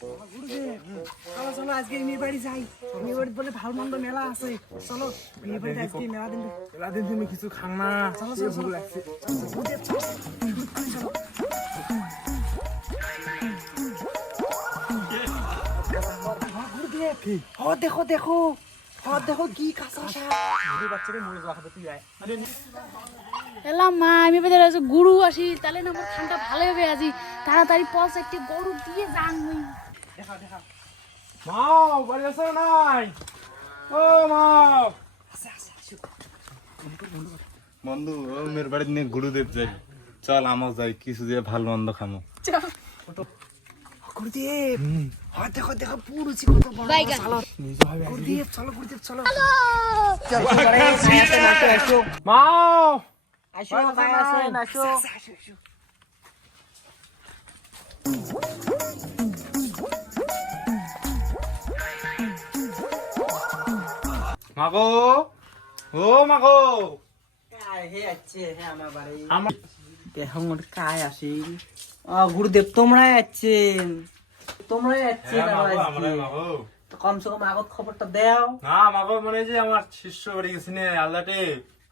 চলো চলো আজকে মেয়ে বাড়ি যাই। মেয়ে বাড়ি বলে ভালো মন্দ মেলা আছে। চলো মেয়ে বাড়িতে আজকে মেলা দিন তুমি কিছু খাং না। চলো চলো ভুল লাগছে। দেখো দেখো দেখো কি কাঁচা বাচ্চারে মরে যাওয়া হবে। তুই আয় এলাম মা আমি বাজারে আজ গরু আসি তাহলে না আমার ঠান্ডা ভালো হবে আজি তাড়াতাড়ি পথ একটি গরু দিয়ে যান মুই দেখা দেখা মাও বাড়ি আছে নাই? ও মাও বন্ধু মেয়ের বাড়িতে নিয়ে গুরুদেব যাই। চল আমার যাই কিছু দিয়ে ভালো মন্দ খামো। গুরুদেব দেখো দেখো পুরো কত বড় গুরুদেব। চলো গুরুদেব চলো মাও আসো ভাই আসেন আসো। মাগো ও মাগো হে আছে হে আমার বাড়ি আমার দেখো মোর কায় আসি। গুরুদেব তোমরাই আছেন তোমরাই আছেন তো কমসে কম আগত খবরটা দাও না মাগো মানে যে আমার শিষ্য বাড়ি গেছি নে আল্লাহতে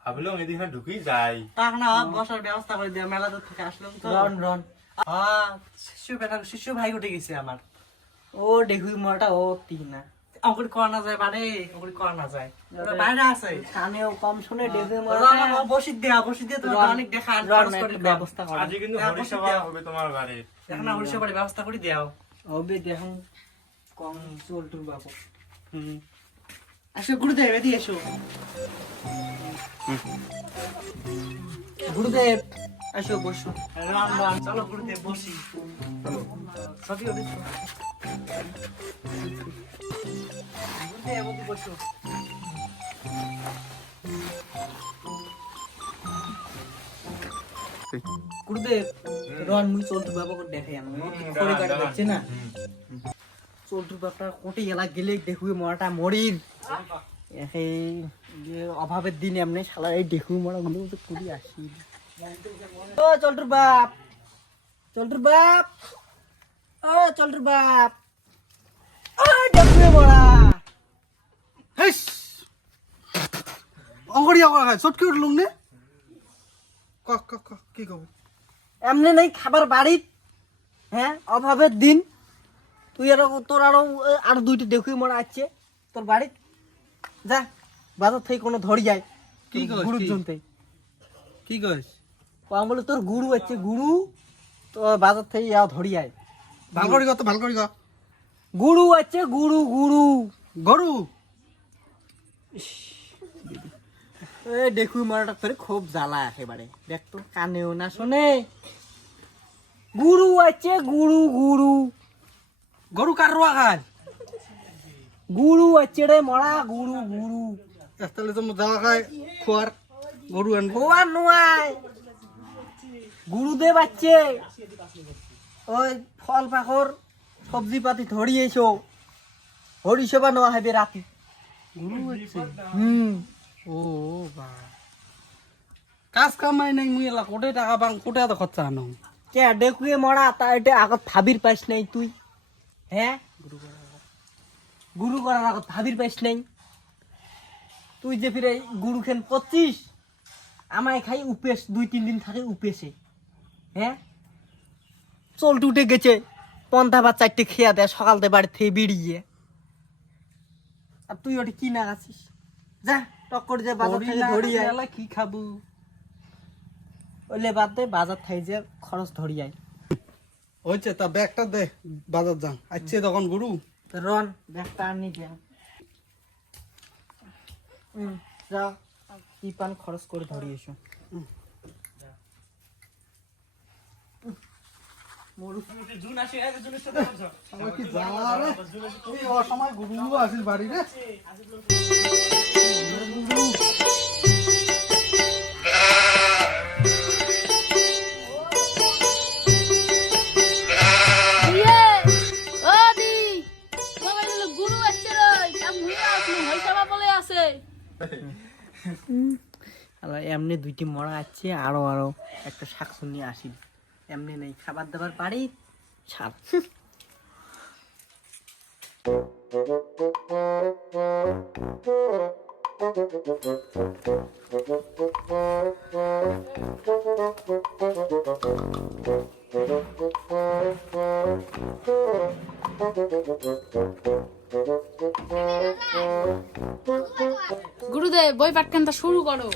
ভাবলাম এদিকে ঢুকি যাই। তাক না বসার ব্যবস্থা করে দিও। মেলা তো থেকে আসলাম তো রন রন শিশু ভাই উঠে গেছে আমার। ও দেখুই মরাটা ও তিনা অঙ্কুরি করা না যায় বাড়ে অঙ্কুরি করা না যায় বাইরে আছে কানেও কম শুনে দেখুই মরাটা বসি দিয়ে তোমার অনেক দেখা ব্যবস্থা করে আজ কিন্তু হরিসভা হবে তোমার ঘরে। এখন না হরিসভা ব্যবস্থা করে দাও হবে দেখুন কম চলটুর বাবু। আসো গুরুদেব এদিকে এসো। গুরুদেব আসো বসো। রাম রাম চলো গুরুদেব বসি। চলো সবই ওদের গুরুদেব ওদিকে বসো। গুরুদেব রন মুই চলটুর বাবাকে দেখে আমি করে কাটা দেখছে না। চলটুর বাপটা কোটে এলা গেলে দেখুই মরাটা মরিন এই অভাবের দিন এমনি শালা এই দেখুই মরা গুলো করি আসি। ও চলটুর বাপ চলটুর বাপ ও চলটুর বাপ ও দেখুই মরা হেস অঙ্গড়ি চটকে উঠলুম নে কি কব এমনি নেই খাবার বাড়িত। হ্যাঁ অভাবের দিন তুই আরো তোর আরো দুইটি দেখুই মরা আছে তোর বাড়িত। যা বাজার থেকে কোনো ধরি যায় কি কস গুরুর জন্যে কি কস আমি বলে তোর গুরু আছে গুরু তো বাজার থেকে যাও ধরি আয়। ভাল করি গ তো ভাল করি গ গুরু আছে গুরু গুরু গরু এই দেখুই মারাটা তোরে খুব জ্বালা একেবারে দেখ তো কানেও না শোনে। গুরু আছে গুরু গুরু গরু কার রোয়া খায় গুরু আছে রে মরা গুরু গুরু তাহলে তো যাওয়া খায় খোয়ার গরু আনবো খোয়া নয় গুরুদেব আছে ওই ফল পাখর সবজি পাতি ধরিয়েছো হরিসভা নেওয়া হবে রাতি। গরু আছে হুম ও বা কাজ কামাই নাই মুই এলা কোটে টাকা পাং কোটে এত খরচা আনো কে দেখুয়ে মরা তা এটা আগত ভাবির পাইস নাই তুই। হ্যাঁ গুরু করার আগত ভাবির পাইস নাই তুই যে ফিরে গুরু খেন করছিস আমায় খাই উপেস 2-3 দিন থাকে উপেসে। হ্যাঁ চল টুটে গেছে পন্থা বা 4টে খেয়া দেয় সকালতে বাড়ি থেকে বেরিয়ে আর তুই ওটা কি না আছিস। যা টক্কর যে বাজার থেকে ধরি আয়। এলা কি খাবো ওইলে বাদ দে বাজার থেকে যে খরচ ধরি আয়। হয়েছে তা ব্যাগটা দে বাজার যান আসছে তখন গরু রন ব্যাগটা আনি যা যা কি পান খরচ করে ধরি এসো। কি জ্বালা রে এই অসময় গরু আসিস বাড়ি রে ইয়ে ও দি মোবাইল গুরু আছে রে আম হইয়া আসলো হইসাবা বলে আছে এমনি 2টি মরা আছে আরো একটা শাকসুনি আসি এমনি নেই খাবার দাবার পারি ছাড় গুরুদেব বই পাঠখানটা শুরু করো।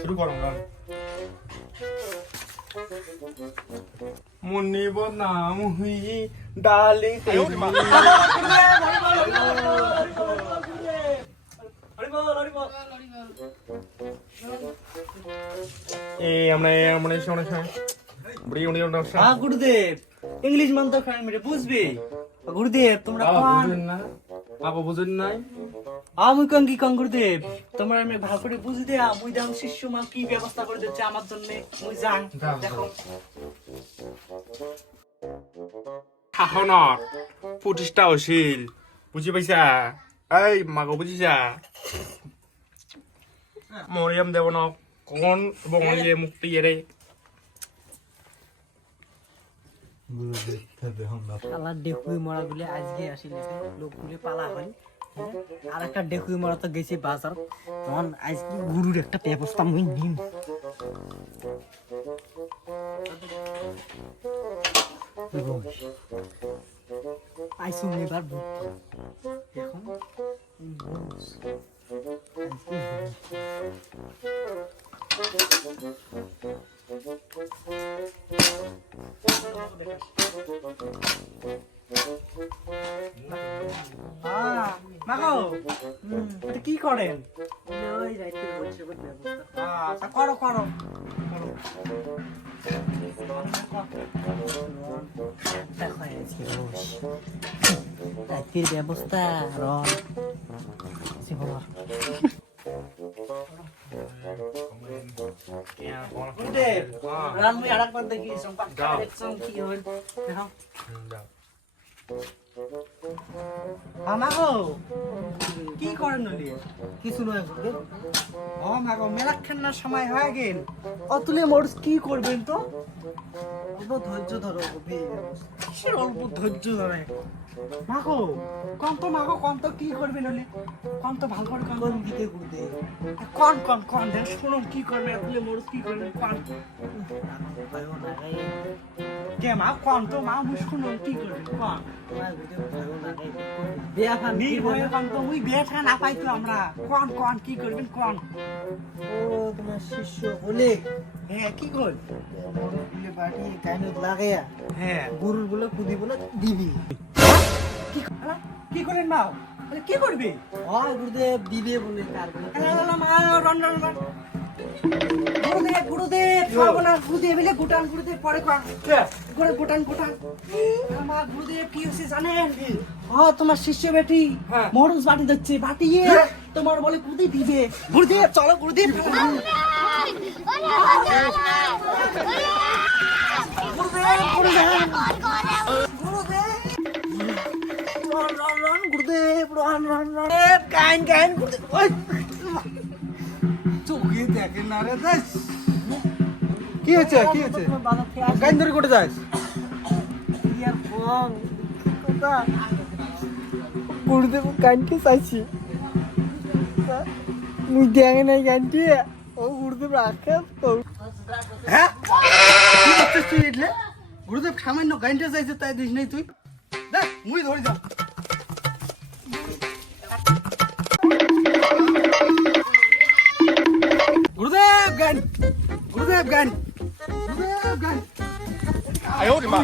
শুরু করো গান। মনিব নাম হুই ডালিং হ্যাঁ গুরুদেব, ইংলিশ মান তো খান মেরে বুঝবি। গুরুদেব তোমরা বুঝেন নাই আমি কন কি কন গুরুদেব, তোমরা আমি ভালো করে বুঝি দেয়া মুই দাম শিষ্য মা কি ব্যবস্থা করে দিচ্ছে আমার জন্য, মুই জান দেখো। শাসনৰ প্ৰতিষ্ঠা হৈছিল, বুজি পাইছা? এই মাকো বুজিছা? মৰিয়াম দেৱনক কোন বঙালীয়ে মুক্তি এৰে শালা ডেকুই মরা গুলি আজকে আসিল, লোকগুলি পালা হল। আর একটা ডেকুই মরা তো গেছি বাজার, তখন আজকে গুরুর একটা ব্যবস্থা মুই নিম। আইসুন এবার বুদ্ধি এখন কি করেন? করো করো রাত্রির ব্যবস্থা কি করেন কিছু নয় মেলা খেলনার সময় হয়ে গেল, অতুলে মোটস কি করবেন তো? অল্প ধৈর্য ধরো, কিসের অল্প ধৈর্য ধরে? মাগো কম তো কি করবেন হলে কম তো ভালো করে কম দিতে ঘুরতে কন দেখ শুনো কি করবে, অতুলে মোটস কি করবেন কন কে মা কন তো মা মুই শুনো কি করবেন কন নির্ভয়ে কন তো মুই বিয়ে থাকা না পাই তো আমরা কন কি করবেন কন। ও তোমার শিষ্য বলে হ্যাঁ কি কর বাটি কাইনত লাগাইয়া হ্যাঁ গরুর বলে কুদি বলে দিবি কি করেন মা কি করবি? গুরুদেব দিবে বলে গুরুদেব গুরুদেব এলে গুটান গুরুদেব পরে গুটান আমার গুরুদেব কি হচ্ছে জানেন? তোমার শিষ্য বেটি মরুস বাটি দিচ্ছে, বাটিয়ে তোমার বলে কুদি দিবে। গুরুদেব চলো গুরুদেব চোখে দেখে না রে। কি হচ্ছে গাইন ধরে কোটে যাস? গুরুদেব গানটি চাইছি মুই দেখে নাই গানটি, ও গুরুদেব রাখে তো। হ্যাঁ তুই এটলে গুরুদেব সামান্য গাইনটা চাইছে তাই দিস নাই তুই? দেখ মুই ধরে যাও। গুরুদেব গান আয়ো রে মা